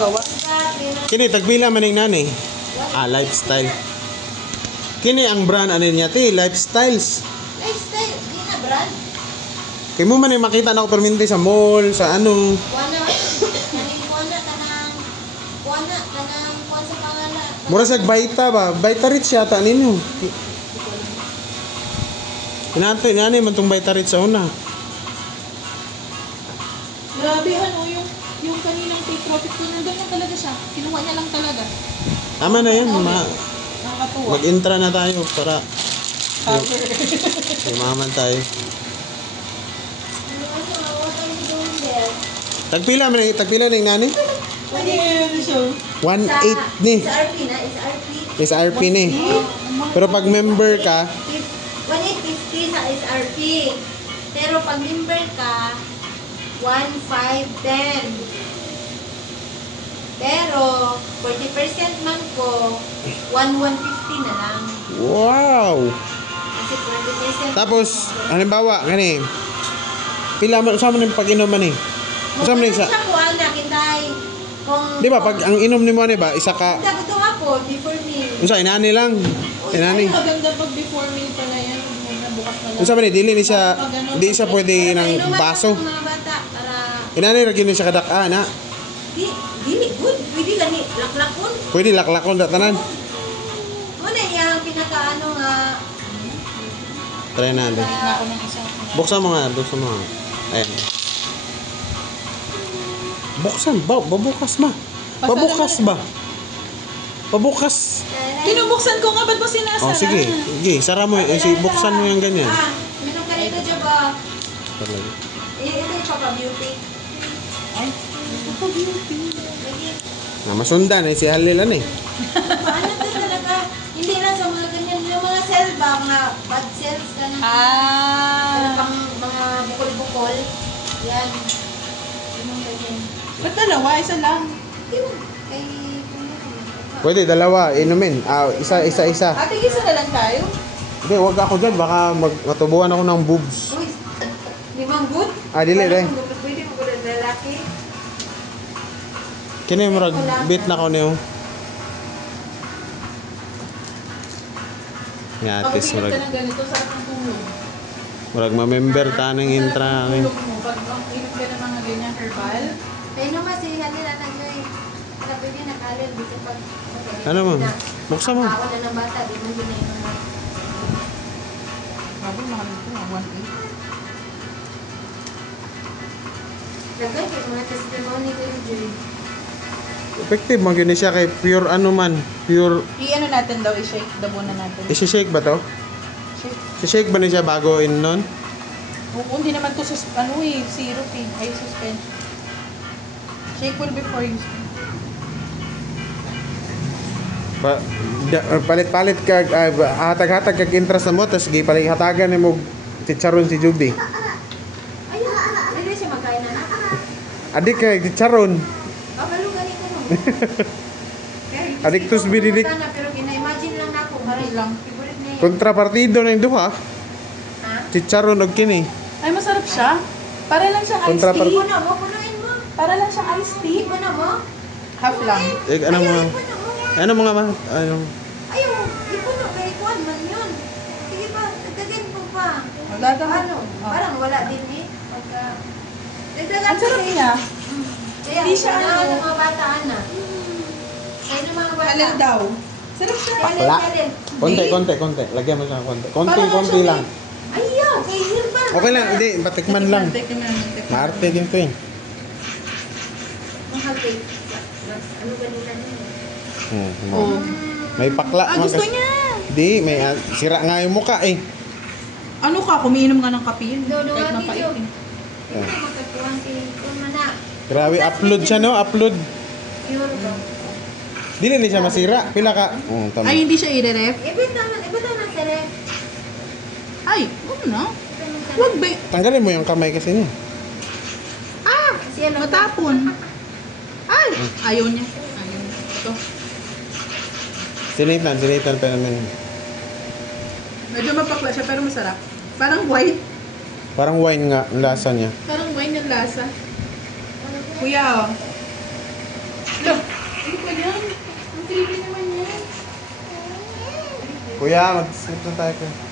magawa. Kini tagpila man ning nani. Lifestyle. Kini ang brand ano niya ti, Lifestyles. Lifestyle, di na brand. Kay mo man ay makita na ko perminti sa mall, sa ano. Kuana kanang kuan sa pangalan. Mura sa Vita ba? Vita Rich yata ninyo. Inaantay nani man tong Vita Rich sa una. Grabe ano, yung kaninang take profit ko, nandun lang talaga siya. Kinuha niya lang talaga. Tama na yan, Nakakatuwa. mag-intra na tayo para Cover. umaman tayo. What are you doing there? Tagpila ning nani? Ano yun siya? 1.8 ni. Sa RP na, is RP. Is RP ni. Pero pag member ka, 1,850 sa SRP. Pero pag member ka, 1,510. Pero 40% man ko, 1,150 na lang. wow! Kasi 20%. Tapos, halimbawa, gani, pila mo, saan mo yung pag-inom man eh? Saan mo yung isa? Siya ko anak, hinday. Kung... Di ba, pag ang inom ni mo, di ba, isa ka, Sabi ko nga po, before me. isa, inani lang. Inani. Ay, maganda pag before meal pala yan. Nabukas na lang. Isa ba ni, dili ni siya, di siya pwede ng baso. Mga bata, para... Inani, lagi ni siya kadak, na. Dili, good. Pwede gani, laklakon. Pwede laklakon na tanan. Muna yung pinaka-ano nga... Try na, Na ako ng isa. buksan mo nga, buksan mo nga. Ayan. Buksan, babukas ma. Pabukas ba? Pabukas. Kinubuksan ko nga, ba't mo sinasara? Oh, sige. Sige, sara mo. Buksan mo yung ganyan. Meron ka rito, Jaba. Talaga. Ito yung papa-beauty. Ay, beauty. Masundan si Halilan eh. Paano to talaga? Hindi lang sa mga ganyan. Yung mga cell ba, mga bad cells ka na. Pero pang mga bukol-bukol. Yan. Yung ganyan. Ba't dalawa? Isa lang. Yun. Kay... Pwede, dalawa. Inumin. Isa. Ate, isa na lang tayo. Hindi, wag ako dyan. Baka matubuhan ako ng boobs. Uy, limang good? Dili, Pwede eh. Pwede mo ko na lalaki. Kini murag bit na ko niyo. Pag Ngatis uminom murag. ka ng ganito, sarap ng tulog. Murag ma-member ta ng intra. Tulog mo. Pag uminom ka ng mga ganyan herbal, Kaya naman si Halil at Anjoy. Kaya pwede nakalil. Bisa pag... Ano mo? Buksan mo. Ako na ng bata. Di man din na yung mga... bago mahal ito, 1.8. Lagay kayo mga testimony ko yung Joy. Effective man gyud siya kay pure ano man, pure I-ano natin daw, i-shake dabunan natin. i-shake ba to? Shake. I-shake ba niya bago in-non? Oo, hindi naman to syrup eh. Ay, suspend. Shake well before you Palit-palit kag hatag-hatag kag interest mo tas gipalit-hatagan nimo chicharon si Juby. Ayun, pwede siya magkain na na. Adik kay chicharon. Kabalo ganito no. Adictus Benedict. Pero gina-imagine lang ako. Parang lang. favorite niya yun. Kontrapartido na yung duha. Ha? Chicharon og kini. Ay, masarap siya. Para lang siyang iced Kontra- tea. Ipo na mo, punuin mo. Para lang siyang iced tea. Ipo na mo. Half lang. Ano mga Ayaw, ipo na mo. ano mga ma ano Ayaw, ipo na. Kaya kuhan man yun. Sige pa, dagdagan mo pa. Dagdagan. Ano? Parang wala din eh. Pagka... Dagdagan Ang sarap kasi. niya. Kaya, Hindi siya ano, ano. ng mga bata, ana. Kaya ng mga bata. Halal daw. Sarap siya. Halal, Wala. halal. konti. Lagyan mo siya konti. Konting Parang konti siya, lang. Ayaw, kay Hirba. Okay lang, hindi batikman lang. Tikman. Maarte din to eh. Mahal kay... Ano ganito niya? Oh. May pakla. Ah, gusto niya. Di, may sira nga yung mukha eh. Ano ka? Kumiinom nga ng kape yun. Do, Kahit mapait video. eh. Hindi na magkakuhan si Kumana. Grabe, upload siya no? Upload. Pure ba? Dili ni siya masira. Pila ka? Tama. Ay, hindi siya i-ref. Iba na sa ref. Ay, ano na? Iba na sa Huwag ref. ba? Tanggalin mo yung kamay kasi niya. Ah! Kasi ano, Matapon. Ay! Ayaw niya. Ayaw niya. Ito. Sinitan pa naman. Medyo mapakla siya pero masarap. Parang white. Parang wine nga ang lasa niya. Parang wine yung lasa. Kuya, oh. Look. Kuya, mag-sleep na tayo. Kuya.